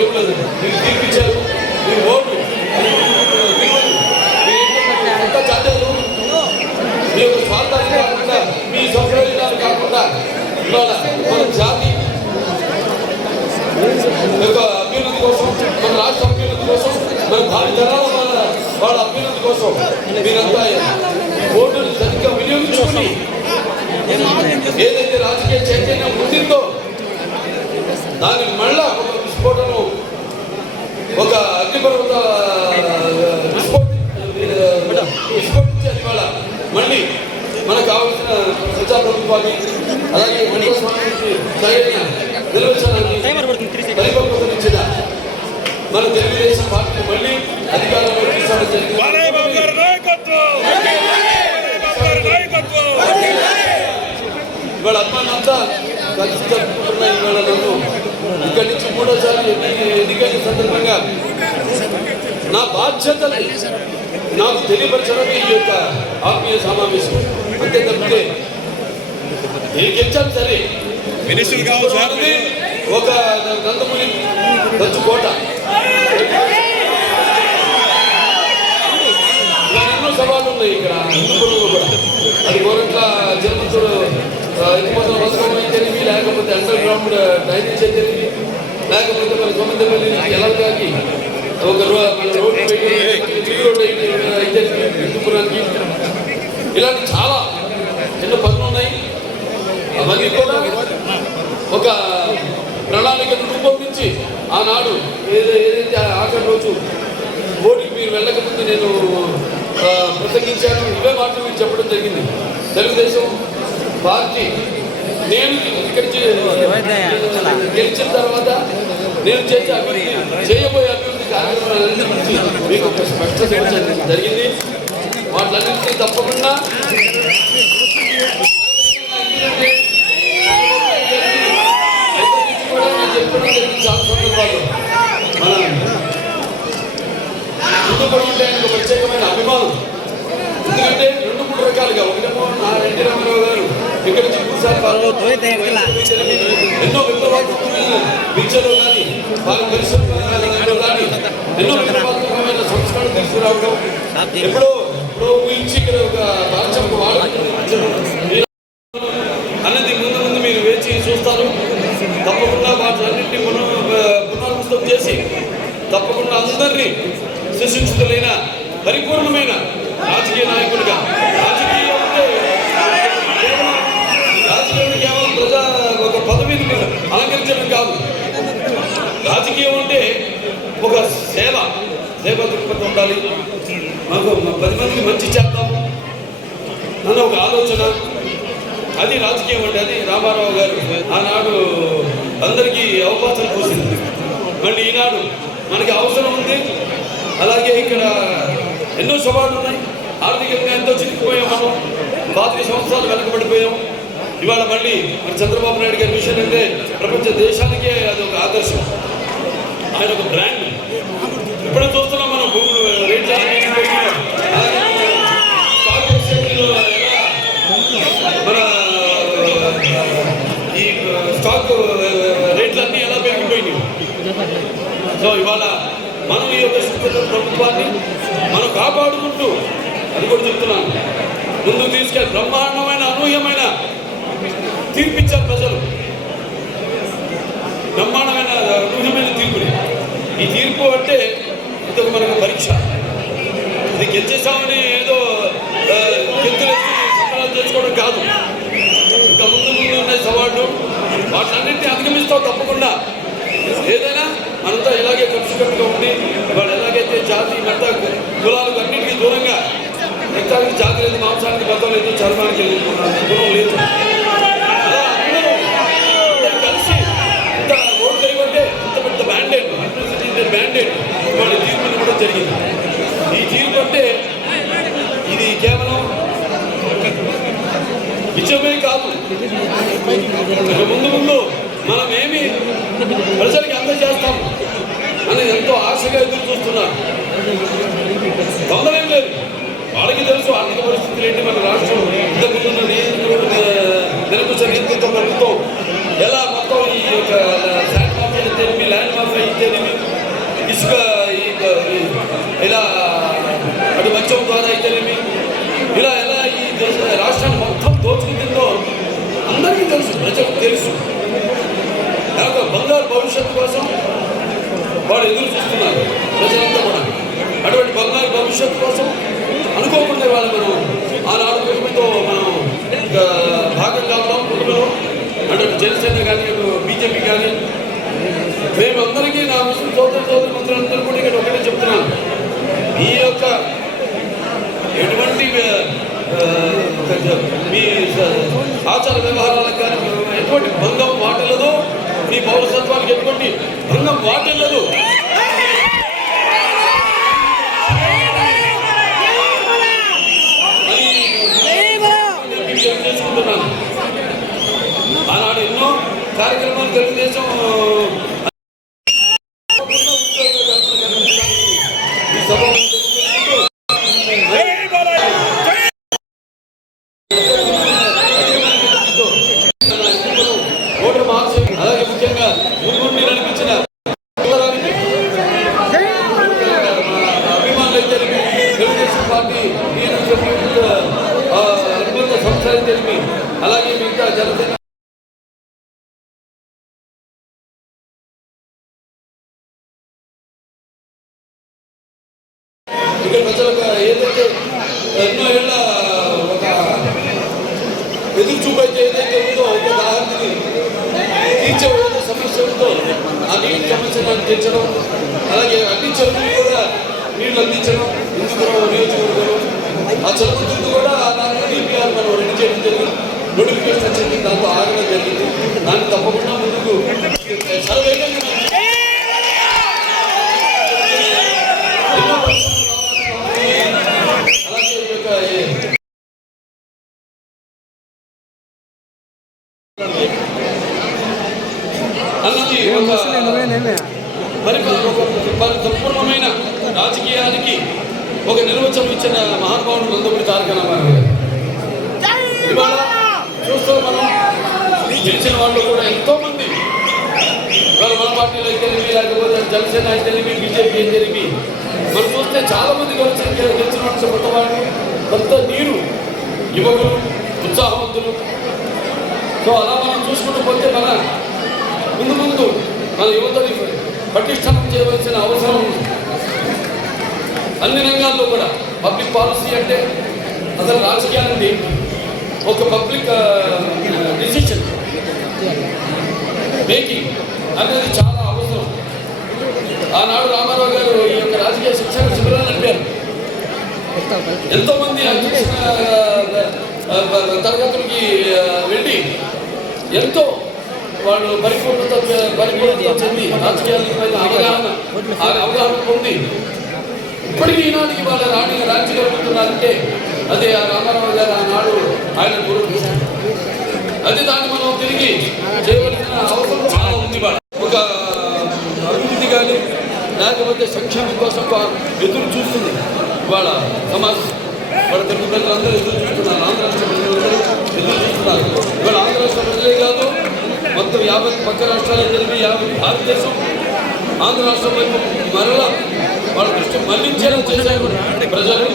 దేవుళ్ళు మీరు తీర్పిచ్చారు, మీ ఓటు ఎంత చదివారు, మీ యొక్క స్వార్థాన్ని కాకుండా మీ సౌకర్యాలు కాకుండా ఇవాళ మన జాతి యొక్క అభ్యున్నతి కోసం, మన రాష్ట్ర అభ్యున్నతి కోసం, మన భావి తరాల వాళ్ళ అభ్యున్నతి కోసం మీరంతా ఓటును సరిగ్గా వినియోగించుకుని ఏదైతే రాజకీయ చైతన్యం ఉండిందో దానికి మళ్ళా ఒక విస్ఫోటనం, ఒక అగ్నిపర్వత విస్ఫోటించారు. ఇవాళ మళ్ళీ మనకు కావాల్సిన ప్రజాప్రభుత్వాన్ని అలాగే సరైన నిర్వచనాన్ని పరిపక్వతనిచ్చిన మన తెలుగుదేశం పార్టీ మళ్ళీ అధికారంలో తీసుకోవడం జరిగింది. ఇవాళ అభిమానంతా కలిసి జరుపుకుంటున్న ఇవాళ నన్ను ఇక్కడి నుంచి మూడోసారి ఎన్నికల సందర్భంగా నా బాధ్యతని నాకు తెలియపరచడమే ఈ యొక్క ఆత్మీయ సమావేశం. అంతే తప్పితే నేను గెలిచాను సరే, ఒక నందమూరి కోట ఎన్నో సవాళ్ళు ఉన్నాయి ఇక్కడ హిందూపురంలో కూడా. అది గోరంట్ల జన్మతుడు ఎత్తిపోతల పథకం అయితేనేమి, లేకపోతే అండర్ గ్రౌండ్ డ్రైనేజ్ అయితేనేమి, లేకపోతే మన సొంతపల్లి ఎలాగాకి ఒక రోడ్డు అయితే హిందూపురానికి, ఇలాంటి చాలా ఎన్నో పనులు ఉన్నాయి. అవన్నీ కూడా ఒక ప్రణాళికను రూపొందించి ఆనాడు ఏదైతే ఆఖరి రోజు ఓటికి మీరు వెళ్ళకముందు నేను ప్రసంగించాను, ఇవే మాటలు మీరు చెప్పడం జరిగింది. తెలుగుదేశం పార్టీ నేను ఇక్కడ గెలిచిన తర్వాత నేను చేసే అభివృద్ధి, చేయబోయే అభివృద్ధి కార్యక్రమాలన్నింటి గురించి మీకు ఒక స్పష్టత జరిగింది. వాటిలన్నింటినీ తప్పకుండా చాలా సందర్భాల్లో మన హిందూపురం అంటే ఆయనకు ప్రత్యేకమైన అభిమానం. ఎందుకంటే 2-3 రకాలుగా, ఒకటేమో ఎన్టీ రామారావు గారు ఇక్కడ నుంచి ఎన్నో విప్లవాత్మకమైన విద్యలో కానీ వారి పరిశ్రమలో కానీ ఎన్నో విప్లవాత్మకమైన సంస్కరణ తీసుకురావడం, ఎప్పుడో ఊహించి ఇక్కడ ఒక రాజ్యం అనేది ముందు మీరు వేచి చూస్తారు. తప్పకుండా వాటిలన్నింటినీ పునరావృతం చేసి తప్పకుండా అందరినీ శిక్షించుతులైన పరిపూర్ణమైన రాజకీయ నాయకులుగా, రాజకీయం అంటే కేవలం ప్రజా ఒక పదవిని అలంకరించడం కాదు. రాజకీయం అంటే ఒక సేవ దృక్పథం ఉండాలి. మాకు 10 మందికి మంచి చేద్దాము అన్న ఒక ఆలోచన, అది రాజకీయం అంటే. అది రామారావు గారు ఆనాడు అందరికీ అవకాశం పోసింది. మళ్ళీ ఈనాడు మనకి అవసరం ఉంది. అలాగే ఇక్కడ ఎన్నో సవాళ్ళు ఉన్నాయి. ఆర్థికంగా ఎంతో చిక్కిపోయాం మనం, 25 సంవత్సరాలు వెనకబడిపోయాం. ఇవాళ మళ్ళీ మన చంద్రబాబు నాయుడు గారి విషయం అంటే ప్రపంచ దేశానికే అది ఒక ఆదర్శం. ఆయన ఒక బ్రాండ్. ఇప్పుడే చూస్తున్నాం మనం భూములు రేట్లు మన ఈ స్టాక్ రేట్లన్నీ ఎలా పెరిగిపోయినాయి. సో ఇవాళ మనం ఈ యొక్క ప్రభుత్వాన్ని మనం కాపాడుకుంటూ, అది కూడా చెప్తున్నాను, ముందుకు తీసుకెళ్ళి బ్రహ్మాండమైన అనూహ్యమైన తీర్పిచ్చారు ప్రజలు. బ్రహ్మాండమైన అనూహ్యమైన తీర్పుని. ఈ తీర్పు అంటే ఇదొక మనకు పరీక్ష. ఇది గెలిచేసామని ఏదో గెలుతులేసి సంబరాలు చేసుకోవడం కాదు. ఇంకా ముందు ఉన్న సవాళ్ళు వాటిలన్నింటినీ అధిగమిస్తాం తప్పకుండా. ఏదైనా మనంతా ఇలాగే కలిసికట్టుగా ఉండి వాళ్ళు ఎలాగైతే జాతి మత కులాలకు అన్నింటికీ దూరంగా, రక్తానికి జాతి లేదు, మాంసానికి బద్దం లేదు, చర్మానికి దూరం లేదు, అలా అందరూ కలిసి ఇంత ఓట్లు వేయమంటే ఇంత పెద్ద బ్యాండేడ్ బ్యాండేడ్ వాళ్ళ తీర్పుని ఇవ్వడం జరిగింది. ఈ తీర్పు అంటే ఇది కేవలం విజయమే కాదు, ముందు మనం ఏమి ప్రజలకి అందజేస్తాం అని ఎంతో ఆశగా ఎదురు చూస్తున్నారు. తొందర ఏం లేదు, వాళ్ళకి తెలుసు ఆర్థిక పరిస్థితులు ఏంటి. మన రాష్ట్రం ఇంతకుముందున్న నిరంకుశ నియంత్రిత ప్రభుత్వం ఎలా మొత్తం ఈ యొక్క శాండ్ మాఫియా అయితేనేమి, ల్యాండ్ మాఫియా అయితేనేమి, ప్రజలకు తెలుసు. కనుక బంగారు భవిష్యత్తు కోసం వాడు ఎదురు చూస్తున్నారు ప్రజలంతా కూడా. అటువంటి బంగారు భవిష్యత్తు కోసం అనుకోకుండా వాళ్ళు మనం ఆనాడు కుటుంబంతో మనం భాగం కావడం కుటుంబంలో అటు జనసేన కానీ అటు బీజేపీ కానీ మేమందరికీ నా ముస్లిం సోదరి మంత్రులందరూ కూడా ఇక్కడ ఒకటే చెప్తున్నాను, ఈ యొక్క ఎటువంటి మీ ఆచార వ్యవహారాలకు కానీ ఎటువంటి భంగం వాటిల్లదు, మీ పౌరసత్వానికి ఎటువంటి భంగం వాటిల్లదు. చేసుకుంటున్నాను. ఆనాడు ఎన్నో కార్యక్రమాలు తెలుగుదేశం ఈ సభ ఓటర్ మార్చి అలాగే ముఖ్యంగా ముందుండి నడిపించిన అభిమానులు అయితే తెలుగుదేశం పార్టీ అనుబంధ సంస్థలు తెలిపి అలాగే మిగతా జనసేన ఇక్కడ ప్రజలకు ఏదైతే ఎన్నో ఏళ్ళ ఒక ఎదురు చూపు అయితే ఏదైతే ఉందో ఒక దాహాన్ని తీర్చే ఏదో సమస్య ఉందో ఆ నీటి సమస్యను తీర్చడం, అలాగే అన్ని చెరువులు కూడా నీళ్లు అందించడం ఇందుకు నియోజకవర్గంలో ఆ చెరువులు కూడా నాకు డిపిఆర్ మనం రెడీ చేయడం జరిగింది, నోటిఫికేషన్ వచ్చింది, దాంతో ఆగడం జరిగింది. దాన్ని తప్పకుండా ముందుకు మరి సంపూర్ణమైన రాజకీయానికి ఒక నిర్వచనం ఇచ్చిన మహానుభావుడు నందమూరి తారక రామారావు గారు. ఇవాళ చూస్తే మనం గెలిచిన వాళ్ళు కూడా ఎంతో మంది వాళ్ళ మన పార్టీలో అయితేనేమి, లేకపోతే జనసేన అయితేనేమి, బీజేపీ అయితేనేమి మనం చూస్తే చాలా మంది గెలిచిన వాళ్ళు కొత్త వాళ్ళు, కొత్త నీరు యువకులు, ఉత్సాహవంతులు. సో అలా మనం చూసుకుంటూ పోతే మన ముందు మన యువతని పటిష్టం చేయవలసిన అవసరం ఉంది. అన్ని రంగాల్లో కూడా పబ్లిక్ పాలసీ అంటే అసలు రాజకీయాలండి ఒక పబ్లిక్ డిసిషన్ మేకింగ్ అనేది చాలా అవసరం. ఆనాడు రామారావు గారు ఈ యొక్క రాజకీయ శిక్షణ శిబిరాలు నడిపారు. ఎంతోమంది తరగతులకి వెళ్ళి ఎంతో వాళ్ళు పరిపూర్ణత చెంది రాజకీయాలపై అవగాహన పొంది ఇప్పటికీ ఈనాటికి వాళ్ళ రాజకీయగలుగుతున్నారంటే అది ఆ రామారావు గారు ఆనాడు ఆయన గురువు. అది దాన్ని మనం తిరిగి చేయవలసిన అవసరం చాలా ఉంది. ఒక అభివృద్ధి కానీ లేకపోతే సంక్షేమం కోసం ఎదురు చూస్తుంది వాళ్ళ సమాజం. వాళ్ళ తెలుగు ప్రజలందరూ ఎదురు చూస్తున్నారు, ఆంధ్ర రాష్ట్ర ప్రజలందరూ ఎదురు చూస్తున్నారు. ఇవాళ ఆంధ్ర రాష్ట్ర ప్రజలే కాదు, మొత్తం 50 పక్క రాష్ట్రాలు జరిగి 50 భారతదేశం ఆంధ్ర రాష్ట్రం వైపు మరలా వాళ్ళ దృష్టి మళ్లించేలా చేశారు ప్రజలు.